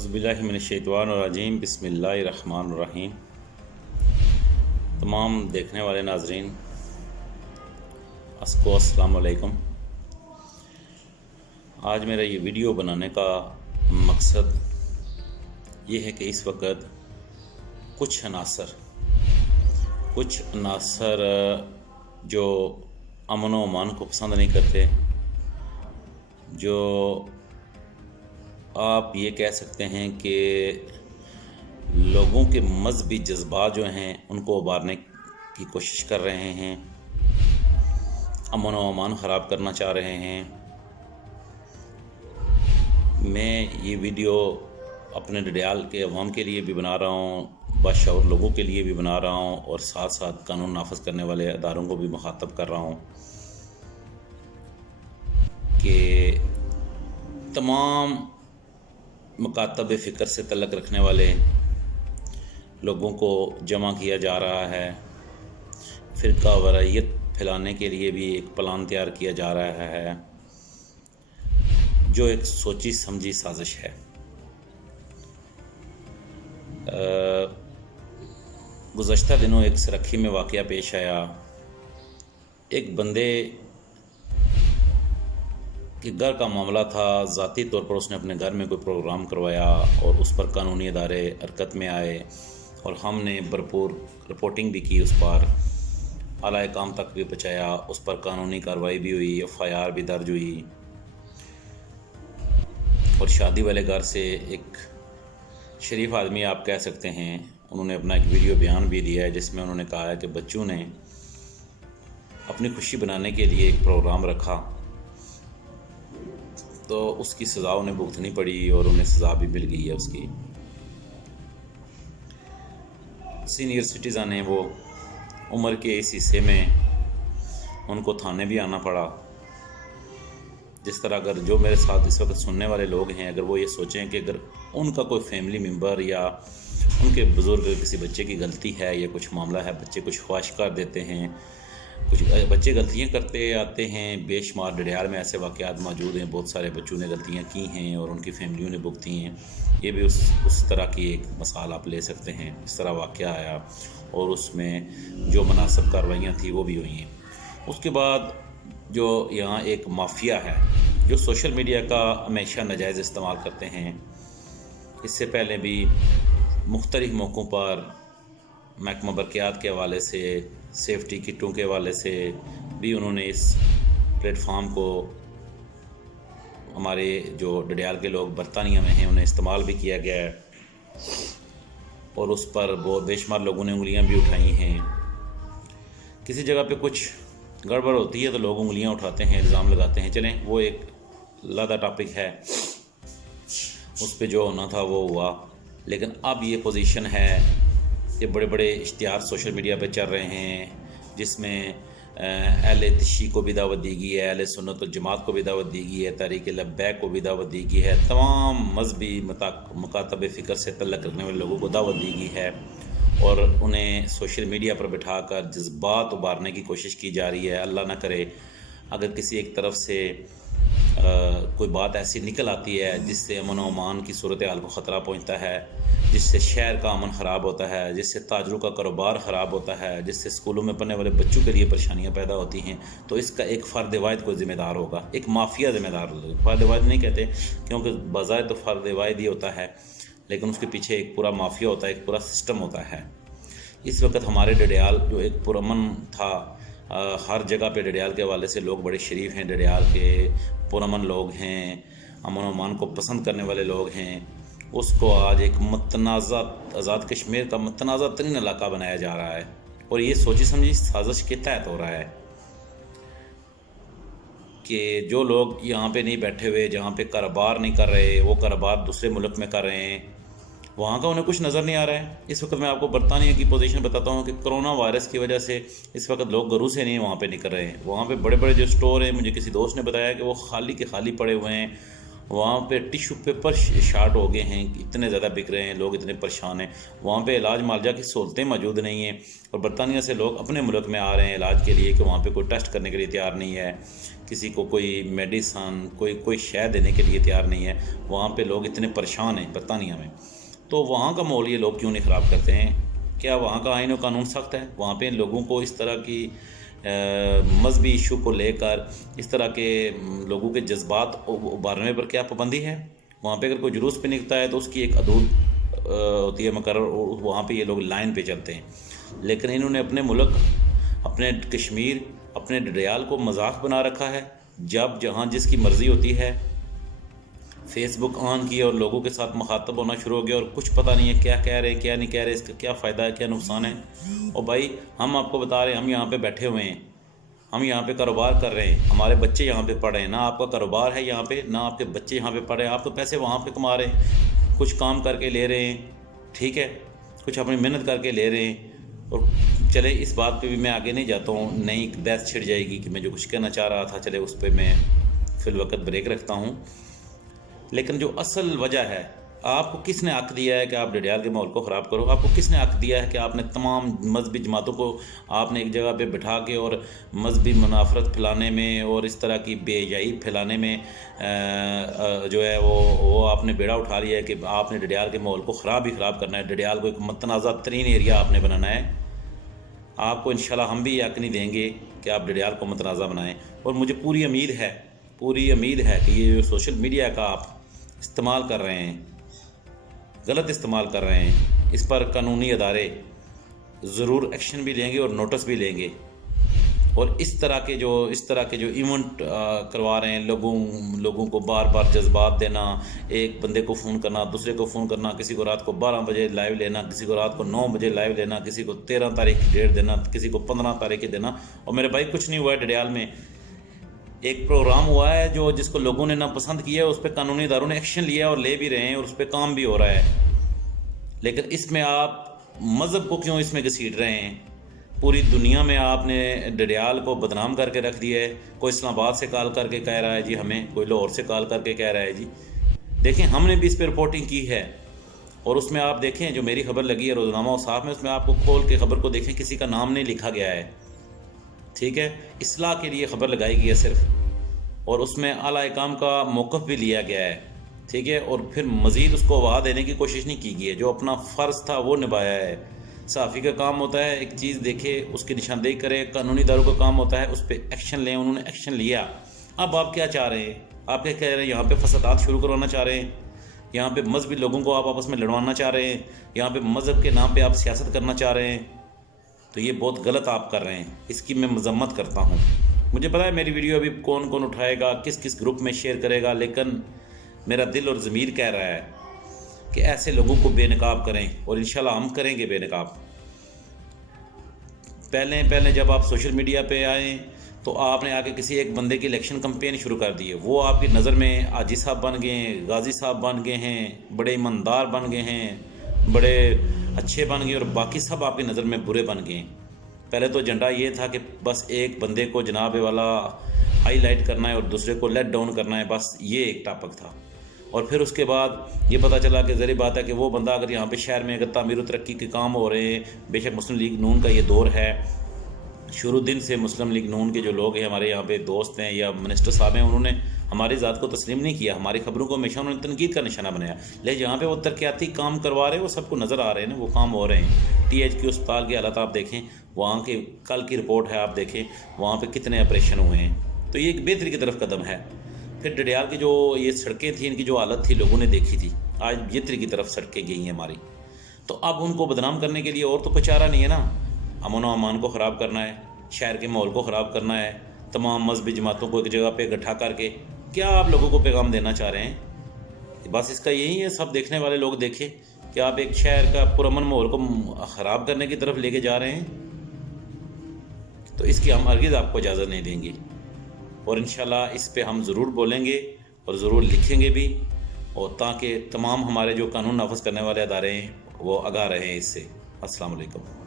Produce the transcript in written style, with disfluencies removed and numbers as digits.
اعوذ من الشیطان الرجیم، بسم اللہ الرحمن الرحیم۔ تمام دیکھنے والے ناظرین کو السلام علیکم۔ آج میرا یہ ویڈیو بنانے کا مقصد یہ ہے کہ اس وقت کچھ عناصر جو امن و امان کو پسند نہیں کرتے، جو آپ یہ کہہ سکتے ہیں کہ لوگوں کے مذہبی جذبات جو ہیں ان کو ابھارنے کی کوشش کر رہے ہیں، امن و امان خراب کرنا چاہ رہے ہیں۔ میں یہ ویڈیو اپنے ڈڈیال کے عوام کے لیے بھی بنا رہا ہوں، باشعور لوگوں کے لیے بھی بنا رہا ہوں، اور ساتھ ساتھ قانون نافذ کرنے والے اداروں کو بھی مخاطب کر رہا ہوں کہ تمام مکاتب فکر سے تعلق رکھنے والے لوگوں کو جمع کیا جا رہا ہے۔ فرقہ وارائیت پھیلانے کے لیے بھی ایک پلان تیار کیا جا رہا ہے، جو ایک سوچی سمجھی سازش ہے۔ گزشتہ دنوں ایک سرکھی میں واقعہ پیش آیا۔ ایک بندے کہ گھر کا معاملہ تھا، ذاتی طور پر اس نے اپنے گھر میں کوئی پروگرام کروایا اور اس پر قانونی ادارے حرکت میں آئے، اور ہم نے بھرپور رپورٹنگ بھی کی، اس پر اعلیٰ حکام تک بھی پہنچایا، اس پر قانونی کارروائی بھی ہوئی، FIR بھی درج ہوئی، اور شادی والے گھر سے ایک شریف آدمی آپ کہہ سکتے ہیں، انہوں نے اپنا ایک ویڈیو بیان بھی دیا ہے جس میں انہوں نے کہا ہے کہ بچوں نے اپنی خوشی بنانے کے لیے ایک پروگرام رکھا تو اس کی سزا انہیں بھگتنی پڑی، اور انہیں سزا بھی مل گئی ہے اس کی۔ سینئر سٹیزن ہیں، وہ عمر کے اس حصے میں ان کو تھانے بھی آنا پڑا۔ جس طرح اگر جو میرے ساتھ اس وقت سننے والے لوگ ہیں، اگر وہ یہ سوچیں کہ اگر ان کا کوئی فیملی ممبر یا ان کے بزرگ کسی بچے کی غلطی ہے یا کچھ معاملہ ہے، بچے کچھ خواہش کر دیتے ہیں، کچھ بچے غلطیاں کرتے آتے ہیں، بے شمار ڈڈیال میں ایسے واقعات موجود ہیں، بہت سارے بچوں نے غلطیاں کی ہیں اور ان کی فیملیوں نے بھگتی ہیں۔ یہ بھی اس طرح کی ایک مثال آپ لے سکتے ہیں۔ اس طرح واقعہ آیا اور اس میں جو مناسب کارروائیاں تھیں وہ بھی ہوئی ہیں۔ اس کے بعد جو یہاں ایک مافیا ہے جو سوشل میڈیا کا ہمیشہ ناجائز استعمال کرتے ہیں، اس سے پہلے بھی مختلف موقعوں پر محکمہ برقیات کے حوالے سے، سیفٹی کٹوں کے حوالے سے بھی انہوں نے اس پلیٹ فارم کو، ہمارے جو ڈڈیال کے لوگ برطانیہ میں ہیں انہیں استعمال بھی کیا گیا ہے، اور اس پر بہت بے شمار لوگوں نے انگلیاں بھی اٹھائی ہیں۔ کسی جگہ پہ کچھ گڑبڑ ہوتی ہے تو لوگ انگلیاں اٹھاتے ہیں، الزام لگاتے ہیں، چلیں وہ ایک علیحدہ ٹاپک ہے، اس پہ جو ہونا تھا وہ ہوا۔ لیکن اب یہ پوزیشن ہے کہ بڑے بڑے اشتہار سوشل میڈیا پہ چل رہے ہیں، جس میں اہل تشیع کو بھی دعوت دی گئی ہے، اہل سنت والجماعت کو بھی دعوت دی گئی ہے، تحریک لبیک کو بھی دعوت دی گئی ہے، تمام مذہبی مکاتب فکر سے تعلق رکھنے والے لوگوں کو دعوت دی گئی ہے، اور انہیں سوشل میڈیا پر بٹھا کر جذبات ابھارنے کی کوشش کی جا رہی ہے۔ اللہ نہ کرے اگر کسی ایک طرف سے کوئی بات ایسی نکل آتی ہے جس سے امن و امان کی صورتحال کو خطرہ پہنچتا ہے، جس سے شہر کا امن خراب ہوتا ہے، جس سے تاجروں کا کاروبار خراب ہوتا ہے، جس سے اسکولوں میں پڑھنے والے بچوں کے لیے پریشانیاں پیدا ہوتی ہیں، تو اس کا ایک فرد واحد کوئی ذمہ دار ہوگا، ایک مافیا ذمہ دار ہوگا۔ فرد واحد نہیں کہتے کیونکہ بظاہر تو فرد واحد ہی ہوتا ہے، لیکن اس کے پیچھے ایک پورا مافیا ہوتا ہے، ایک پورا سسٹم ہوتا ہے۔ اس وقت ہمارے ڈڈیال جو ایک پرامن تھا، ہر جگہ پہ ڈڈیال کے حوالے سے لوگ بڑے شریف ہیں، ڈڈیال کے پرامن لوگ ہیں، امن و امان کو پسند کرنے والے لوگ ہیں، اس کو آج ایک متنازع آزاد کشمیر کا متنازع ترین علاقہ بنایا جا رہا ہے، اور یہ سوچی سمجھی سازش کے تحت ہو رہا ہے کہ جو لوگ یہاں پہ نہیں بیٹھے ہوئے، جہاں پہ کاروبار نہیں کر رہے، وہ کاروبار دوسرے ملک میں کر رہے ہیں، وہاں کا انہیں کچھ نظر نہیں آ رہا ہے۔ اس وقت میں آپ کو برطانیہ کی پوزیشن بتاتا ہوں کہ کرونا وائرس کی وجہ سے اس وقت لوگ گھروں سے نہیں وہاں پہ نکل رہے ہیں۔ وہاں پہ بڑے بڑے جو سٹور ہیں، مجھے کسی دوست نے بتایا کہ وہ خالی کے خالی پڑے ہوئے ہیں، وہاں پہ ٹیشو پیپر شارٹ ہو گئے ہیں، اتنے زیادہ بک رہے ہیں، لوگ اتنے پریشان ہیں، وہاں پہ علاج معالجہ کی سہولتیں موجود نہیں ہیں، اور برطانیہ سے لوگ اپنے ملک میں آ رہے ہیں علاج کے لیے کہ وہاں پہ کوئی ٹیسٹ کرنے کے لیے تیار نہیں ہے، کسی کو کوئی میڈیسن کوئی شے دینے کے لیے تیار نہیں ہے. وہاں پہ لوگ اتنے پریشان ہیں برطانیہ میں. تو وہاں کا ماحول یہ لوگ کیوں نہیں خراب کرتے ہیں؟ کیا وہاں کا آئین و قانون سخت ہے؟ وہاں پہ لوگوں کو اس طرح کی مذہبی ایشو کو لے کر اس طرح کے لوگوں کے جذبات ابھارنے پر کیا پابندی ہے؟ وہاں پہ اگر کوئی جلوس پہ نکلتا ہے تو اس کی ایک حدود ہوتی ہے مقرر، اور وہاں پہ یہ لوگ لائن پہ چلتے ہیں. لیکن انہوں نے اپنے ملک، اپنے کشمیر، اپنے ڈڈیال کو مذاق بنا رکھا ہے. جب جہاں جس کی مرضی ہوتی ہے فیس بک آن کی اور لوگوں کے ساتھ مخاطب ہونا شروع ہو گیا، اور کچھ پتہ نہیں ہے کیا کہہ رہے ہیں کیا نہیں کہہ رہے، اس کا کیا فائدہ ہے کیا نقصان ہے. اور بھائی ہم آپ کو بتا رہے ہیں، ہم یہاں پہ بیٹھے ہوئے ہیں، ہم یہاں پہ کاروبار کر رہے ہیں، ہمارے بچے یہاں پہ پڑھ رہے ہیں. نہ آپ کا کاروبار ہے یہاں پہ، نہ آپ کے بچے یہاں پہ پڑھ رہے ہیں. آپ تو پیسے وہاں پہ کما رہے ہیں، کچھ کام کر کے لے رہے ہیں، ٹھیک ہے، کچھ اپنی محنت کر کے لے رہے ہیں. اور چلے اس بات پہ بھی میں آگے نہیں جاتا ہوں، نئی بحث چھڑ جائے گی کہ میں جو کچھ کہنا چاہ رہا تھا، چلے اس پہ میں فی الوقت بریک رکھتا ہوں. لیکن جو اصل وجہ ہے، آپ کو کس نے حق دیا ہے کہ آپ ڈڈیال کے ماحول کو خراب کرو؟ آپ کو کس نے حق دیا ہے کہ آپ نے تمام مذہبی جماعتوں کو آپ نے ایک جگہ پہ بٹھا کے اور مذہبی منافرت پھیلانے میں اور اس طرح کی بے حیائی پھیلانے میں جو ہے وہ آپ نے بیڑا اٹھا لیا ہے کہ آپ نے ڈڈیال کے ماحول کو خراب ہی خراب کرنا ہے، ڈڈیال کو ایک متنازع ترین ایریا آپ نے بنانا ہے. آپ کو انشاءاللہ ہم بھی حق نہیں دیں گے کہ آپ ڈڈیال کو متنازع بنائیں. اور مجھے پوری امید ہے کہ یہ جو سوشل میڈیا کا آپ استعمال کر رہے ہیں، غلط استعمال کر رہے ہیں، اس پر قانونی ادارے ضرور ایکشن بھی لیں گے اور نوٹس بھی لیں گے. اور اس طرح کے جو ایونٹ کروا رہے ہیں، لوگوں کو بار بار جذبات دینا، ایک بندے کو فون کرنا، دوسرے کو فون کرنا، کسی کو رات کو 12 بجے لائیو لینا، کسی کو رات کو 9 بجے لائیو لینا، کسی کو 13 تاریخ کی ڈیٹ دینا، کسی کو 15 تاریخ کی دینا. اور میرے بھائی کچھ نہیں ہوا ہے ڈڈیال میں، ایک پروگرام ہوا ہے جس کو لوگوں نے ناپسند کیا ہے، اس پہ قانونی اداروں نے ایکشن لیا اور لے بھی رہے ہیں اور اس پہ کام بھی ہو رہا ہے. لیکن اس میں آپ مذہب کو کیوں اس میں گھسیٹ رہے ہیں؟ پوری دنیا میں آپ نے ڈڈیال کو بدنام کر کے رکھ دیا ہے. کوئی اسلام آباد سے کال کر کے کہہ رہا ہے جی ہمیں، کوئی لاہور سے کال کر کے کہہ رہا ہے جی. دیکھیں ہم نے بھی اس پہ رپورٹنگ کی ہے، اور اس میں آپ دیکھیں جو میری خبر لگی ہے روزنامہ صاحب میں، اس میں آپ کو کھول کے خبر کو دیکھیں، کسی کا نام نہیں لکھا گیا ہے، ٹھیک ہے، اصلاح کے لیے خبر لگائی گئی ہے صرف. اور اس میں اعلیٰ حکام کا موقف بھی لیا گیا ہے، ٹھیک ہے. اور پھر مزید اس کو واہ دینے کی کوشش نہیں کی گئی ہے. جو اپنا فرض تھا وہ نبھایا ہے. صحافی کا کام ہوتا ہے ایک چیز دیکھے، اس کی نشاندہی کرے. قانونی اداروں کا کام ہوتا ہے اس پہ ایکشن لیں. انہوں نے ایکشن لیا. اب آپ کیا چاہ رہے ہیں؟ آپ کیا کہہ رہے ہیں؟ یہاں پہ فسادات شروع کروانا چاہ رہے ہیں، یہاں پہ مذہبی لوگوں کو آپ آپس میں لڑوانا چاہ رہے ہیں، یہاں پہ مذہب کے نام پہ آپ سیاست کرنا چاہ رہے ہیں. تو یہ بہت غلط آپ کر رہے ہیں، اس کی میں مذمت کرتا ہوں. مجھے پتا ہے میری ویڈیو ابھی کون اٹھائے گا، کس گروپ میں شیئر کرے گا، لیکن میرا دل اور ضمیر کہہ رہا ہے کہ ایسے لوگوں کو بے نقاب کریں، اور انشاءاللہ ہم کریں گے بے نقاب. پہلے جب آپ سوشل میڈیا پہ آئیں تو آپ نے آ کے کسی ایک بندے کی الیکشن کمپین شروع کر دی ہے. وہ آپ کی نظر میں حاجی صاحب بن گئے ہیں، غازی صاحب بن گئے ہیں، بڑے ایماندار بن گئے ہیں، بڑے اچھے بن گئے، اور باقی سب آپ کی نظر میں برے بن گئے ہیں. پہلے تو ایجنڈا یہ تھا کہ بس ایک بندے کو جناب والا ہائی لائٹ کرنا ہے اور دوسرے کو لیٹ ڈاؤن کرنا ہے، بس یہ ایک ٹاپک تھا. اور پھر اس کے بعد یہ پتہ چلا کہ ظاہر بات ہے کہ وہ بندہ اگر یہاں پہ شہر میں اگر تعمیر و ترقی کے کام ہو رہے ہیں، بے شک مسلم لیگ نون کا یہ دور ہے، شروع دن سے مسلم لیگ نون کے جو لوگ ہیں ہمارے یہاں پہ دوست ہیں یا منسٹر صاحب ہیں، انہوں نے ہماری ذات کو تسلیم نہیں کیا، ہماری خبروں کو ہمیشہ انہوں نے تنقید کا نشانہ بنایا. لیکن جہاں پہ وہ ترقیاتی کام کروا رہے ہیں وہ سب کو نظر آ رہے ہیں نا، وہ کام ہو رہے ہیں. THQ اسپتال کی حالت آپ دیکھیں، وہاں کے کل کی رپورٹ ہے آپ دیکھیں، وہاں پہ کتنے آپریشن ہوئے ہیں. تو یہ ایک بہتری کی طرف قدم ہے. پھر ڈڈیال کی جو یہ سڑکیں تھیں، ان کی جو حالت تھی لوگوں نے دیکھی تھی، آج بہتری کی طرف سڑکیں گئی ہیں ہماری. تو اب ان کو بدنام کرنے کے لیے اور تو کوئی چارہ نہیں ہے نا. امن و امان کو خراب کرنا ہے، شہر کے ماحول کو خراب کرنا ہے، تمام مذہبی جماعتوں کو ایک جگہ پہ اکٹھا کر کے. کیا آپ لوگوں کو پیغام دینا چاہ رہے ہیں؟ بس اس کا یہی ہے، سب دیکھنے والے لوگ دیکھیں کہ آپ ایک شہر کا پرامن ماحول کو خراب کرنے کی طرف لے کے جا رہے ہیں. تو اس کی ہم ہرگز آپ کو اجازت نہیں دیں گے، اور انشاءاللہ اس پہ ہم ضرور بولیں گے اور ضرور لکھیں گے بھی، اور تاکہ تمام ہمارے جو قانون نافذ کرنے والے ادارے ہیں وہ آگاہ رہیں اس سے. السلام علیکم.